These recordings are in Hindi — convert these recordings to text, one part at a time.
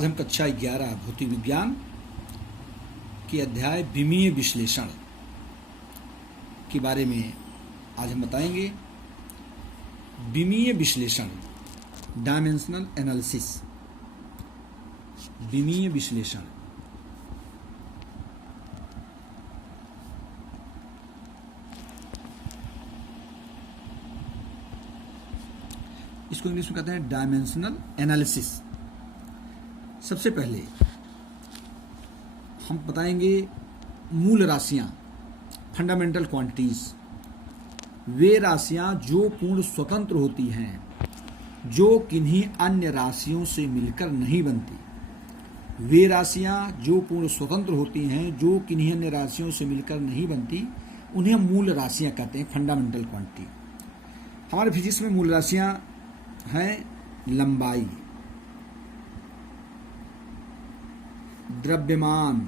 आज हम कक्षा 11 भौतिक विज्ञान के अध्याय विमीय विश्लेषण के बारे में आज हम बताएंगे। विमीय विश्लेषण, डायमेंशनल एनालिसिस। विमीय विश्लेषण इसको इंग्लिश में कहते हैं डायमेंशनल एनालिसिस। सबसे पहले हम बताएंगे मूल राशियां, फंडामेंटल क्वांटिटीज। वे राशियां जो पूर्ण स्वतंत्र होती हैं, जो किन्हीं अन्य राशियों से मिलकर नहीं बनती। वे राशियां जो पूर्ण स्वतंत्र होती हैं, जो किन्हीं अन्य राशियों से मिलकर नहीं बनती, उन्हें मूल राशियां कहते हैं, फंडामेंटल क्वांटिटी। हमारे फिजिक्स में मूल राशियां हैं लंबाई, द्रव्यमान,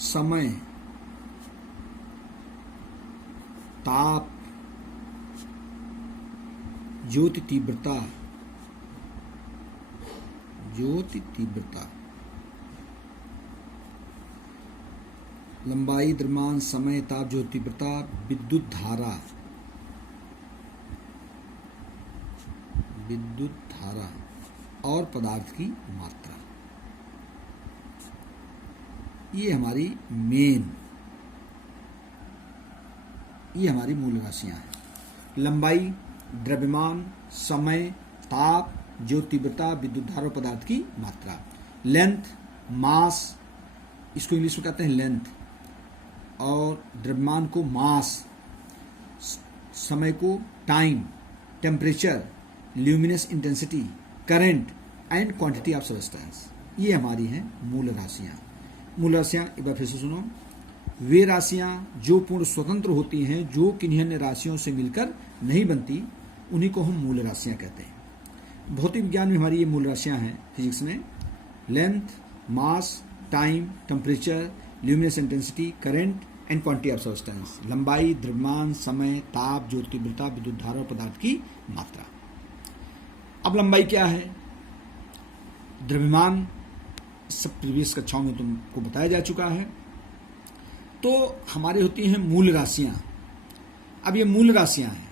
समय, ताप, ज्योति तीव्रता, लंबाई, द्रव्यमान, समय, ताप, ज्योति तीव्रता, विद्युत धारा और पदार्थ की मात्रा। ये हमारी मूल राशियां हैं। लंबाई, द्रव्यमान, समय, ताप, ज्योति तीव्रता, विद्युत धारा और पदार्थ की मात्रा। लेंथ, मास, इसको इंग्लिश में कहते हैं लेंथ, और द्रव्यमान को मास, समय को time, temperature, luminous intensity, current and quantity of substance. ये हमारी हैं मूल राशियां। मूल राशियां एक बार फिर से सुनो। वे राशियां जो पूर्ण स्वतंत्र होती हैं, जो किन्हीं अन्य राशियों से मिलकर नहीं बनती, उन्हीं को हम मूल राशियां कहते हैं। भौतिक विज्ञान में हमारी ये मूल राशियां हैं। फिजिक्स में length, mass, time, temperature, luminous intensity, current and quantity of substance. लंबाई, द्रव्यमान, समय, ताप, ज्योति तीव्रता, विद्युत धारा और पदार्थ की मात्रा। अब लंबाई क्या है, द्रव्यमान, सब प्रीवियस कक्षाओं में तुमको बताया जा चुका है। तो हमारी होती हैं मूल राशियां। अब ये मूल राशियां हैं,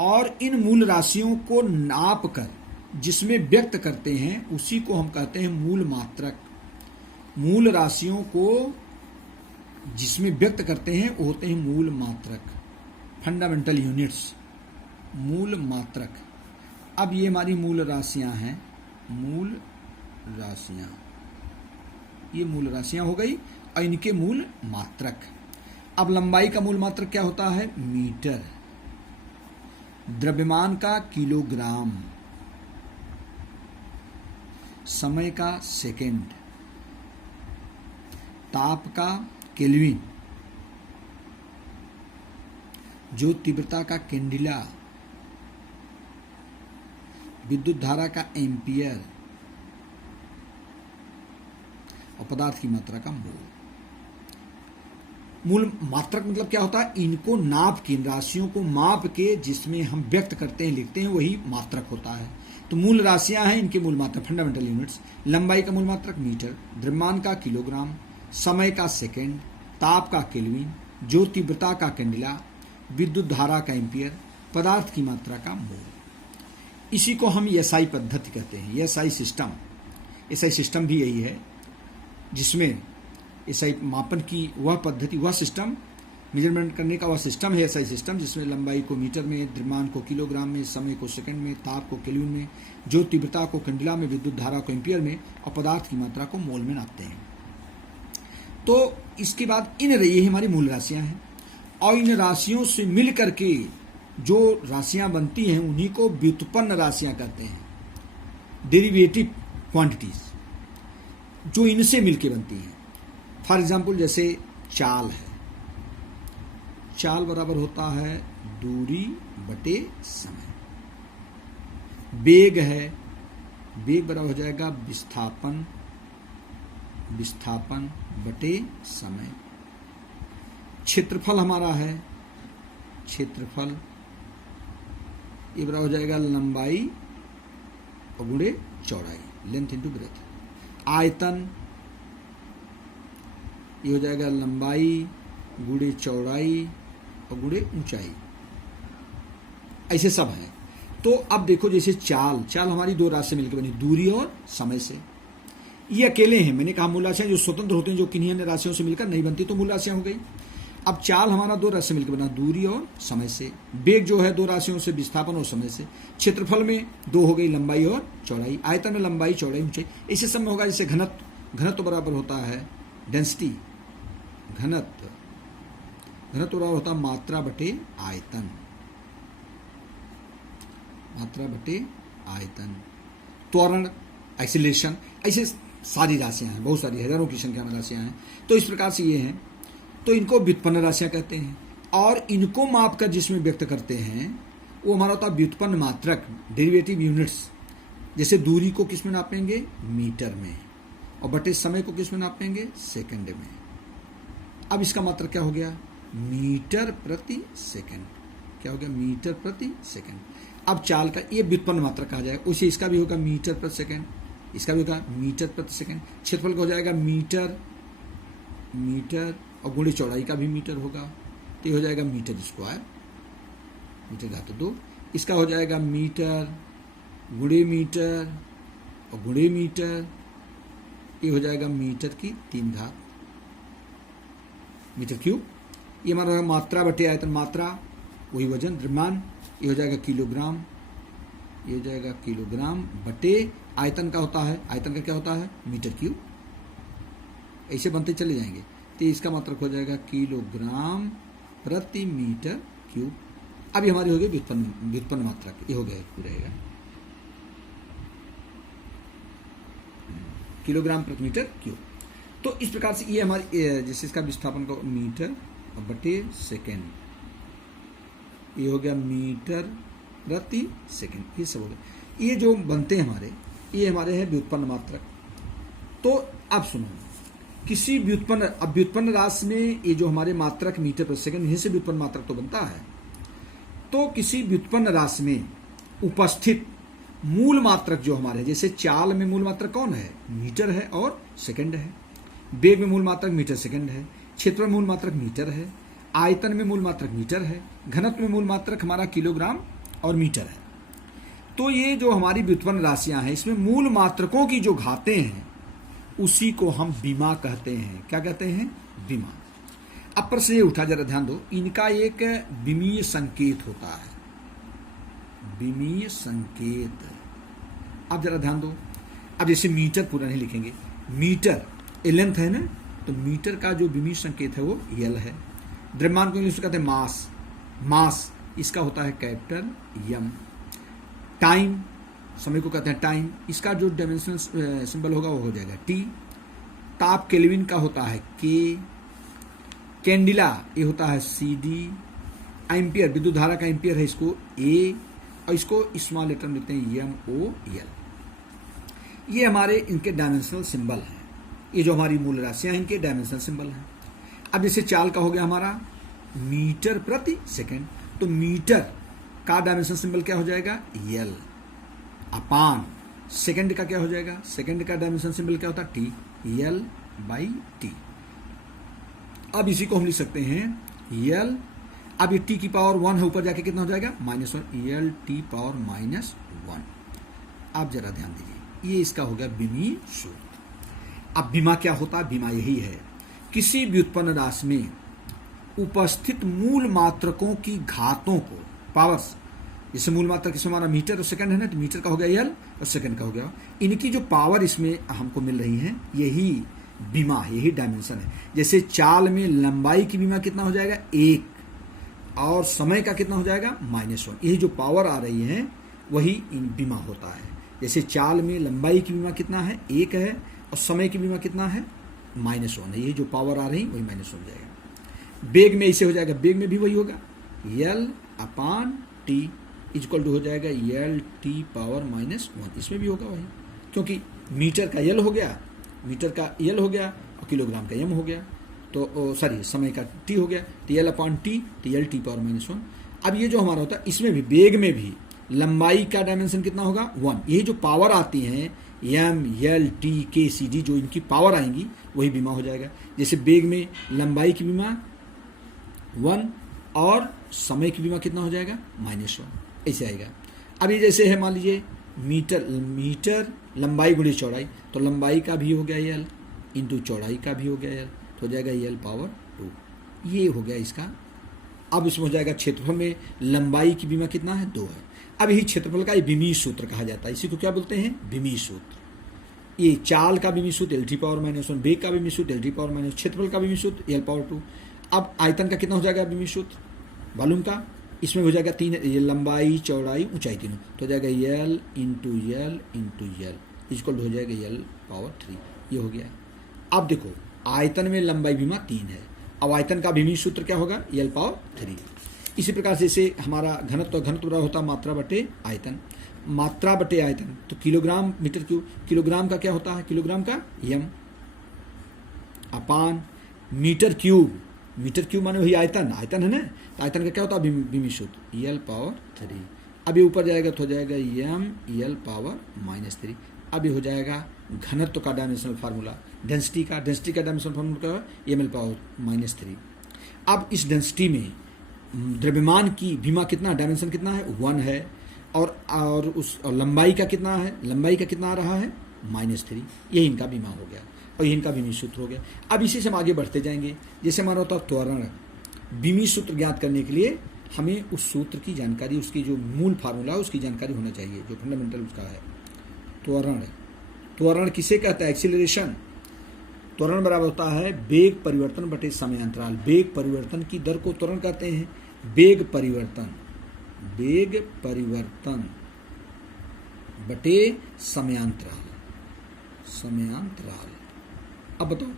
और इन मूल राशियों को नाप कर जिसमें व्यक्त करते हैं, उसी को हम कहते हैं मूल मात्रक। मूल राशियों को जिसमें व्यक्त करते हैं वो होते हैं मूल मात्रक, फंडामेंटल यूनिट्स, मूल मात्रक। अब ये हमारी मूल राशियां हैं, ये मूल राशियां हो गई, और इनके मूल मात्रक। अब लंबाई का मूल मात्रक क्या होता है, मीटर। द्रव्यमान का किलोग्राम, समय का सेकंड, ताप का केल्विन, ज्योति तीव्रता का कैंडिला, विद्युत धारा का एम्पियर, और पदार्थ की मात्रा का मोल। मूल मात्रक मतलब क्या होता है, इनको नाप के, इन राशियों को माप के जिसमें हम व्यक्त करते हैं, लिखते हैं, वही मात्रक होता है। तो मूल राशियां हैं, इनके मूल मात्रक, फंडामेंटल यूनिट्स। लंबाई का मूल मात्रक मीटर, द्रव्यमान का किलोग्राम, समय का सेकंड, ताप का केल्विन, ज्योति तीव्रता का कैंडिला, विद्युत धारा का एम्पियर, पदार्थ की मात्रा का मोल। इसी को हम एसआई पद्धति कहते हैं, एसआई सिस्टम। एसआई सिस्टम भी यही है, जिसमें एसआई मापन की वह पद्धति, वह सिस्टम, मेजरमेंट करने का वह सिस्टम है एसआई सिस्टम, जिसमें लंबाई को मीटर में, द्रव्यमान को किलोग्राम में, समय को सेकंड में, ताप को केल्विन में, ज्योति तीव्रता को कैंडिला में, विद्युत धारा को एम्पियर में, और पदार्थ की मात्रा को मोल में नापते हैं। तो इसके बाद ये हमारी मूल राशियां हैं, और इन राशियों से मिल करके जो राशियां बनती हैं, उन्हीं को व्युत्पन्न राशियां कहते हैं, डेरिवेटिव क्वांटिटीज, जो इनसे मिलके बनती हैं। फॉर एग्जाम्पल जैसे चाल है, चाल बराबर होता है दूरी बटे समय। वेग है, वेग बराबर हो जाएगा विस्थापन बटे समय। क्षेत्रफल हमारा है, क्षेत्रफल ये बराबर हो जाएगा लंबाई और गुणे चौड़ाई, लेंथ इंटू ब्रेथ। आयतन ये हो जाएगा लंबाई गुणे चौड़ाई और गुणे ऊंचाई, ऐसे सब है। तो अब देखो जैसे चाल हमारी दो राशि मिलकर बनी, दूरी और समय से। ये अकेले हैं, मैंने कहा मूल राशियां जो स्वतंत्र होते हैं, जो किन्हीं अन्य राशियों से मिलकर नहीं बनती, तो मूल राशियां हो गई। अब चाल हमारा दो राशि मिलकर बना, दूरी और समय से। वेग जो है दो राशियों से, विस्थापन और समय से। क्षेत्रफल में दो हो गई, लंबाई और चौड़ाई। आयतन में लंबाई चौड़ाई ऊंचाई, ऐसे सब में होगा। जैसे घनत्व बराबर होता है डेंसिटी, घनत्व बराबर होता है मात्रा बटे आयतन, मात्रा बटे आयतन। त्वरण, एक्सीलरेशन, ऐसे सारी राशियां हैं, बहुत सारी हजारों की संख्या में राशियां हैं। तो इस प्रकार से ये हैं, तो इनको व्युत्पन्न राशियां कहते हैं। और इनको मापकर जिसमें व्यक्त करते हैं वो हमारा होता है व्युत्पन्न मात्रक, डेरिवेटिव यूनिट्स। जैसे दूरी को किस में नापेंगे, मीटर में, और बटे समय को किस में नापेंगे, सेकंड में। अब इसका मात्रक क्या हो गया, मीटर प्रति सेकंड। क्या हो गया, मीटर प्रति सेकंड। अब चाल का ये व्युत्पन्न मात्रक कहा जाएगा, उसे इसका भी होगा मीटर प्रति सेकंड, इसका भी होगा मीटर प्रति सेकंड। क्षेत्रफल का हो जाएगा मीटर, और गुणे चौड़ाई का भी मीटर होगा, तो ये हो जाएगा मीटर स्क्वायर, मीटर घात 2। इसका हो जाएगा मीटर गुणे मीटर और गुणे मीटर, ये हो जाएगा मीटर की 3 घात मीटर क्यूब। ये हमारा मात्रा बटे आयतन, मात्रा वही वजन, द्रव्यमान, ये हो जाएगा किलोग्राम, ये हो जाएगा किलोग्राम बटे आयतन का होता है, आयतन का क्या होता है, मीटर क्यूब। ऐसे बनते चले जाएंगे, तो इसका मात्रक हो जाएगा किलोग्राम प्रति मीटर क्यूब। अब ये हमारी हो गई व्युत्पन्न मात्रक, ये हो गया रहेगा किलोग्राम प्रति मीटर क्यूब। तो इस प्रकार से ये हमारी जैसे इसका विस्थापन का मीटर और बटे सेकेंड, ये हो गया मीटर प्रति सेकेंड, ये सब हो गया। ये जो बनते हैं हमारे, ये हमारे हैं व्युत्पन्न मात्रक। तो अब सुनो, किसी व्युत्पन्न राशि में ये जो हमारे मात्रक मीटर प्रति सेकंड, यहीं से व्युत्पन्न मात्रक तो बनता है। तो किसी व्युत्पन्न राशि में उपस्थित मूल मात्रक जो हमारे, जैसे चाल में मूल मात्रक कौन है, मीटर है और सेकंड है। वेग में मूल मात्रक मीटर सेकंड है। क्षेत्र में मूल मात्रक मीटर है। आयतन में मूल मात्रक मीटर है। घनत्व में मूल मात्रक हमारा किलोग्राम और मीटर है। तो ये जो हमारी व्युत्पन्न राशियां हैं, इसमें मूल मात्रकों की जो घातें हैं उसी को हम विमा कहते हैं। क्या कहते हैं, विमा। अब प्रश्न ये उठा, जरा ध्यान दो, इनका एक विमीय संकेत होता है, विमीय संकेत। अब जरा ध्यान दो, अब जैसे मीटर पूरा नहीं लिखेंगे, मीटर ए लेंथ है ना, तो मीटर का जो विमीय संकेत है वो यल है। द्रव्यमान को इंग्लिश में कहते हैं मास, मास इसका होता है कैपिटल एम। टाइम, समय को कहते हैं टाइम, इसका जो डायमेंशनल सिंबल होगा वो हो जाएगा टी। ताप केल्विन का होता है के। कैंडिला ये होता है सी डी। एम्पियर, विद्युत धारा का एम्पियर है, इसको ए, और इसको स्मॉल लेटर में लिखते हैं एम ओ एल। ये हमारे इनके डायमेंशनल सिंबल हैं। ये जो हमारी मूल राशियां हैं, इनके डायमेंशनल सिंबल हैं। अब जैसे चाल का हो गया हमारा मीटर प्रति सेकंड, तो मीटर का डायमेंशनल सिंबल क्या हो जाएगा, यल। अपान सेकंड का क्या हो जाएगा, सेकंड का डायमेंशन सिंबल क्या होता है, टी, यल बाई टी। अब इसी को हम लिख सकते हैं यल, अब ये टी की पावर 1 है, ऊपर जाके कितना हो जाएगा, -1, यल टी पावर -1। अब जरा ध्यान दीजिए, ये इसका हो गया विमीय सूत्र। अब विमा क्या होता है, विमा यही है, किसी व्युत्पन्न राशि में उपस्थित मूल मात्रकों की घातों को, पावर्स, जैसे मूल मात्रक इसमें हमारा मीटर और सेकंड है ना, तो मीटर का हो गया यल और सेकंड का हो गया, इनकी जो पावर इसमें हमको मिल रही है, यही विमा, यही डायमेंशन है। जैसे चाल में लंबाई की विमा कितना हो जाएगा, 1, और समय का कितना हो जाएगा, -1। यही जो पावर आ रही है वही विमा होता है। जैसे चाल में लंबाई की विमा कितना है, 1 है, और समय की विमा कितना है, -1 है। यही जो पावर आ रही वही -1 हो जाएगा। वेग में ऐसे हो जाएगा, वेग में भी वही होगा, यल अपान टी इक्वल टू हो जाएगा यल टी पावर -1। इसमें भी होगा वही, क्योंकि मीटर का यल हो गया, मीटर का यल हो गया, और किलोग्राम का एम हो गया, तो सॉरी समय का टी हो गया, T L upon T, T L T power -1। अब ये जो हमारा होता है, इसमें भी वेग में भी लंबाई का डायमेंशन कितना होगा 1। ये जो पावर आती हैं एम एल टी के सी डी, जो इनकी पावर आएंगी वही बीमा हो जाएगा। जैसे बेग में लंबाई की बीमा 1 और समय की बीमा कितना हो जाएगा -1, ऐसे आएगा। अब ये जैसे है मान लीजिए मीटर लंबाई गुणे चौड़ाई, तो लंबाई का भी हो गया एल इंटू चौड़ाई का भी हो गया एल, तो हो जाएगा एल पावर 2। ये हो गया इसका। अब इसमें हो जाएगा क्षेत्रफल में लंबाई की बीमा कितना है 2 है। अब यही क्षेत्रफल का विमीय सूत्र कहा जाता है, इसी को क्या बोलते हैं विमीय सूत्र। ये चाल का विमीय सूत्र एल टी पावर -1, बेग का विमीय सूत्र एल टी पावर -, क्षेत्रफल का विमीय सूत्र एल पावर 2। अब आयतन का कितना हो जाएगा विमीय सूत्र, वॉल्यूम का, इसमें हो जाएगा 3, ये लंबाई चौड़ाई ऊंचाई तीनों, तो हो जाएगा एल इंटू एल इक्वल हो जाएगा एल पावर 3। ये हो गया। अब देखो आयतन में लंबाई बीमा 3 है, अब आयतन का विमीय सूत्र क्या होगा एल पावर 3। इसी प्रकार से जैसे हमारा घनत्व बराबर होता मात्रा बटे आयतन, मात्रा बटे आयतन, तो किलोग्राम मीटर क्यूब, किलोग्राम का क्या होता है किलोग्राम का यम अपान मीटर क्यूब माने वही आयतन है ना, तो आयतन का क्या होता है विमीय सूत्र एल पावर 3। अब ये ऊपर जाएगा तो हो जाएगा एम एल पावर -3। अब ये हो जाएगा घनत्व का डायमेंशनल फार्मूला, डेंसिटी का डायमेंशनल फार्मूला क्या है एम एल पावर -3। अब इस डेंसिटी में द्रव्यमान की बीमा कितना, डायमेंशन कितना है 1 है, और उस लंबाई का कितना है, लंबाई का कितना आ रहा है -3। यही इनका बीमा हो गया और यही इनका विमीय सूत्र हो गया। अब इसी से हम आगे बढ़ते जाएंगे। जैसे हमारा होता है त्वरण, विमीय सूत्र ज्ञात करने के लिए हमें उस सूत्र की जानकारी, उसकी जो मूल फार्मूला है उसकी जानकारी होना चाहिए, जो फंडामेंटल उसका है। त्वरण किसे कहता है, एक्सीलरेशन। त्वरण बराबर होता है वेग परिवर्तन बटे समय अंतराल। वेग परिवर्तन की दर को त्वरण कहते हैं। वेग परिवर्तन बटे समयांतराल। अब बताओ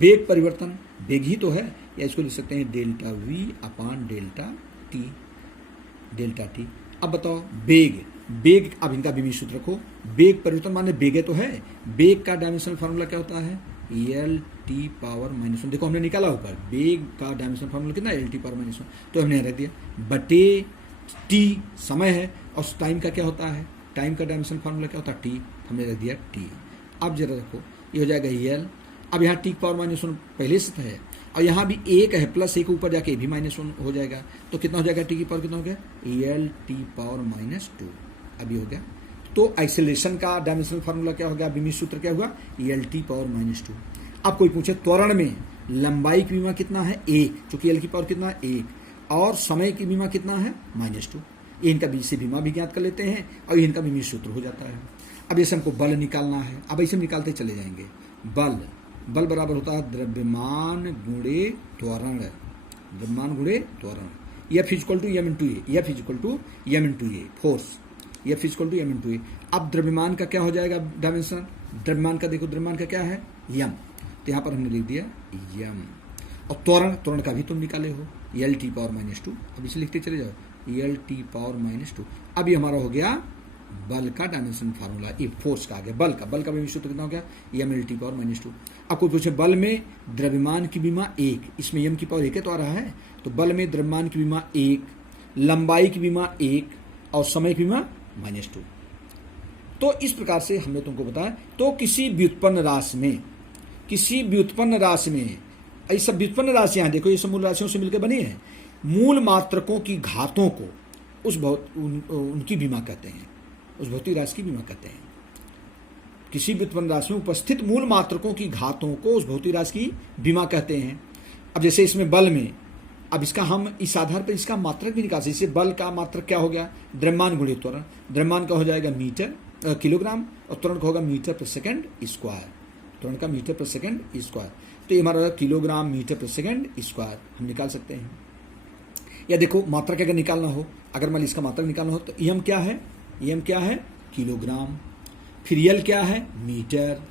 वेग परिवर्तन, वेग ही तो है, या इसको लिख सकते हैं delta V upon delta T. अब बताओ बेग, अब इनका विमीय सूत्र रखो। बेग परिवर्तन माने बेग तो है, बेग का डायमेंशनल फार्मूला क्या होता है एल टी पावर -1। देखो हमने निकाला ऊपर, बेग का डायमेंशनल फार्मूला कितना एल टी पावर -1, तो हमने रख दिया बटे टी समय है, और टाइम का क्या होता है, टाइम का डायमेंशनल फार्मूला क्या होता है टी, हमने रख दिया टी। अब जरा देखो ये हो जाएगा एल, अब यहाँ टी पावर -1 पहले से है, और यहाँ भी 1 है, +1 ऊपर जाके भी -1 हो जाएगा, तो कितना हो जाएगा टी की पावर कितना हो गया एल टी पावर -2। अभी हो गया। तो एक्सेलरेशन का डायमेंशनल फार्मूला क्या हो गया, विमीय सूत्र क्या हुआ एल टी पावर -2। अब कोई पूछे त्वरण में लंबाई की बीमा कितना है 1, चूंकि एल की पावर कितना है 1, और समय की बीमा कितना है -2। ये इनका बीच से बीमा भी ज्ञात कर लेते हैं और इनका विमीय सूत्र हो जाता है। अब जैसे हमको बल निकालना है, अब ऐसे हम निकालते चले जाएंगे। बल बराबर होता है द्रव्यमान गुणे त्वरण, F equal to M into A, force F equal to M into A. अब द्रव्यमान का क्या हो जाएगा डायमेंशन, द्रव्यमान का देखो, द्रव्यमान का क्या है यम, तो यहाँ पर हमने लिख दिया यम। और त्वरण का भी तुम निकाले हो एल टी पावर -2। अब इसे लिखते चले जाओ एल टी पावर -2। अब ये हमारा हो गया बल का डायमेंशन फार्मूला, ये फोर्स का आ गया। बल का विमीय सूत्र कितना हो गया एम एल टी पावर -2। अब कुछ पूछे बल में द्रव्यमान की बीमा 1, इसमें एम की पावर 1 तो आ रहा है, तो बल में द्रव्यमान की बीमा 1, लंबाई की बीमा 1 और समय की बीमा -2। तो इस प्रकार से हमने तुमको बताया। तो किसी व्युत्पन्न राशि में ये सब व्युत्पन्न राशियां देखो, ये सब मूल राशियों से मिलकर बनी है। मूल मात्रकों की घातों को उनकी बीमा कहते हैं, उस भौतिक राशि की बीमा कहते हैं। किसी व्युत्पन्न राशि में उपस्थित मूल मात्रकों की घातों को उस भौतिक राशि की बीमा कहते हैं। अब जैसे इसमें बल में, अब इसका हम इस आधार पर इसका मात्रक भी निकाल सकते। जैसे बल का मात्रक क्या हो गया द्रव्यमान गुणित त्वरण। द्रव्यमान का हो जाएगा किलोग्राम, और त्वरण का होगा मीटर पर सेकंड स्क्वायर। त्वरण का मीटर पर सेकंड स्क्वायर, तो ये हमारा किलोग्राम मीटर पर सेकंड स्क्वायर हम निकाल सकते हैं। या देखो मात्रक अगर निकालना हो, अगर मान इसका मात्रक निकालना हो, तो एम क्या है किलोग्राम, फिर एल क्या है मीटर,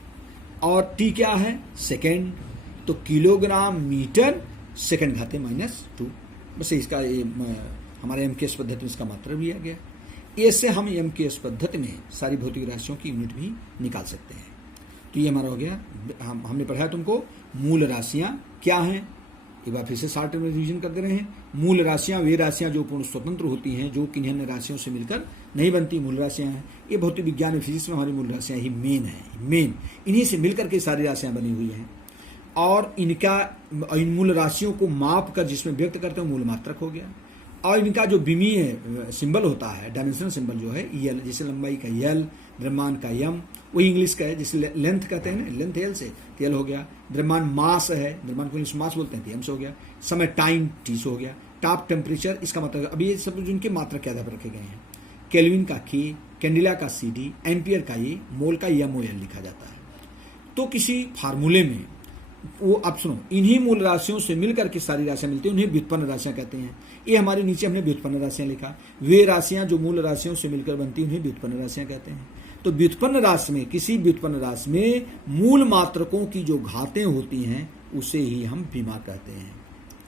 और टी क्या है सेकंड, तो किलोग्राम मीटर सेकंड घाते -2। बस इसका हमारे एमकेएस पद्धति में इसका मात्रक भी आ गया। ऐसे हम एमकेएस पद्धति में सारी भौतिक राशियों की यूनिट भी निकाल सकते हैं। तो ये हमारा हो गया, हमने पढ़ाया तुमको मूल राशियां क्या हैं, एक बार फिर से शॉर्ट में रिवीजन कर दे रहे हैं। मूल राशियां वे राशियां जो पूर्ण स्वतंत्र होती हैं, जो किन्हीं अन्य राशियों से मिलकर नहीं बनती, मूल राशियां हैं। ये भौतिक विज्ञान में, फिजिक्स में हमारी मूल राशियां ही मेन है, मेन इन्हीं से मिलकर के सारी राशियां बनी हुई हैं। और इन मूल राशियों को माप कर जिसमें व्यक्त करते हैं मूल मात्रक हो गया। और इनका जो विमीय सिंबल होता है, डायमेंशनल सिंबल जो है यल, जैसे लंबाई का यल, द्रव्यमान का यम, वही इंग्लिश का है, जैसे लेंथ कहते हैं ना, लेंथ एल से यल हो गया। द्रव्यमान मास है, द्रव्यमान को इंग्लिश मास बोलते हैं, एम से हो गया। समय टाइम टी से हो गया। टॉप टेम्परेचर, इसका मतलब अभी ये सब जिनके मात्रक के आधार पर रखे गए हैं। केल्विन का के, कैंडिला का सी डी, एम्पियर का ए, मोल का एम ओ एल लिखा जाता है। तो किसी फार्मूले में वो, आप सुनो, इन्हीं मूल राशियों से मिलकर के सारी राशियां मिलती हैं, उन्हें व्युत्पन्न राशियां कहते हैं। ये हमारे नीचे हमने व्युत्पन्न राशियां लिखा। वे राशियां जो मूल राशियों से मिलकर बनती हैं उन्हें व्युत्पन्न राशियां कहते हैं। तो व्युत्पन्न राशि में, किसी व्युत्पन्न राशि में मूल मात्रकों की जो घातें होती हैं उसे ही हम विमा कहते हैं।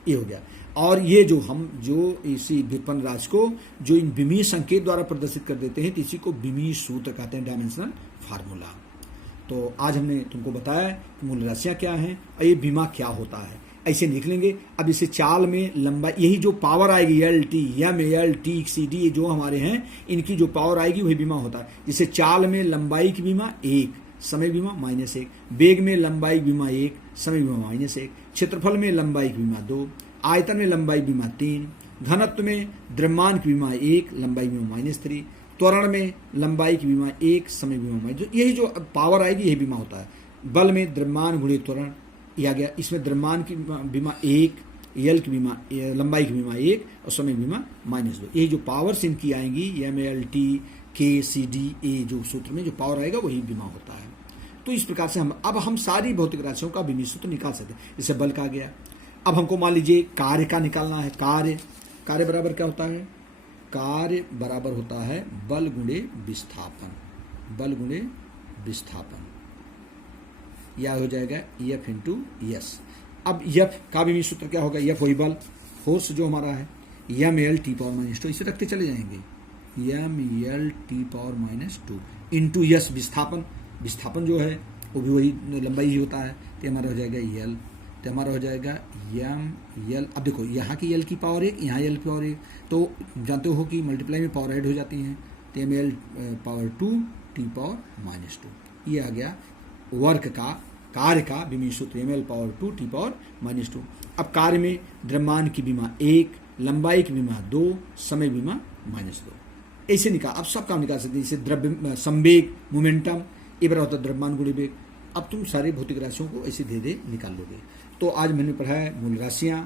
ये हो गया। और ये जो इसी व्युत्पन्न राशि को जो इन विमीय संकेत द्वारा प्रदर्शित कर देते हैं, इसी को विमीय सूत्र कहते हैं, डायमेंशनल फार्मूला। तो आज हमने तुमको बताया कि मूल राशियां क्या हैं और ये बीमा क्या होता है, ऐसे निकलेंगे। अब इसे चाल में लंबाई, यही जो पावर आएगी L T, M L T C D, जो हमारे हैं, इनकी जो पावर आएगी वही बीमा होता है। जैसे चाल में लंबाई की बीमा 1, समय बीमा -1, वेग में लंबाई बीमा 1, समय बीमा -1, क्षेत्रफल में लंबाई की बीमा 2, आयतन में लंबाई बीमा 3, घनत्व में द्रव्यमान की बीमा 1, लंबाई बीमा -3, त्वरण में लंबाई की बीमा 1, समय बीमा -2। यही जो पावर आएगी यही बीमा होता है। बल में द्रव्यमान गुणे त्वरण ये आ गया। इसमें द्रव्यमान की बीमा 1, यल की बीमा, लंबाई की बीमा 1 और समय बीमा -2। यही जो पावर्स इनकी आएंगी, एम एल टी के सी डी ए, जो सूत्र में जो पावर आएगा वही बीमा होता है। तो इस प्रकार से हम सारी भौतिक राशियों का विमीय सूत्र निकाल सकते हैं। जैसे बल का गया। अब हमको मान लीजिए कार्य का निकालना है। कार्य बराबर क्या होता है? कार्य बराबर होता है बल गुणे विस्थापन, बल गुणे विस्थापन, यह हो जाएगा एफ इंटू एस। अब एफ का विमीय सूत्र क्या होगा? एफ वही बल, फोर्स जो हमारा है, एम एल टी पावर -2, इसे रखते चले जाएंगे, M L T power -2 into S विस्थापन। विस्थापन जो है वो भी वही लंबाई ही होता है, तो हमारा हो जाएगा यल, तो हमारा हो जाएगा एम यल। अब देखो यहाँ की यल की पावर 1, यहाँ यल की पावर 1, तो जानते हो कि मल्टीप्लाई में पावर ऐड हो जाती हैं, तो M L power 2 T power -2। ये आ गया वर्क का, कार्य का विमीय सूत्र, M L power 2 T power -2। अब कार्य में द्रव्यमान की बीमा 1, लंबाई की बीमा 2, समय बीमा -2। ऐसे निकाल, अब सब काम निकाल सकते हैं। जैसे द्रव्य संवेग, मोमेंटम, ये बराबर होता है द्रव्यमान गुणे वेग। अब तुम सारे भौतिक राशियों को ऐसे दे निकाल लोगे। तो आज मैंने पढ़ा है मूल राशियाँ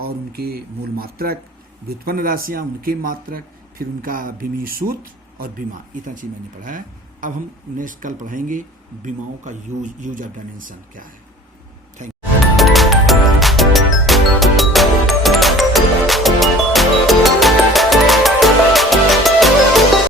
और उनके मूल मात्रक, व्युत्पन्न राशियाँ, उनके मात्रक, फिर उनका विमीय सूत्र और बीमा, इतना चीज मैंने पढ़ा है। अब हम नेक्स्ट कल पढ़ाएंगे बीमाओं का यूज ऑफ डायमेंशन क्या है।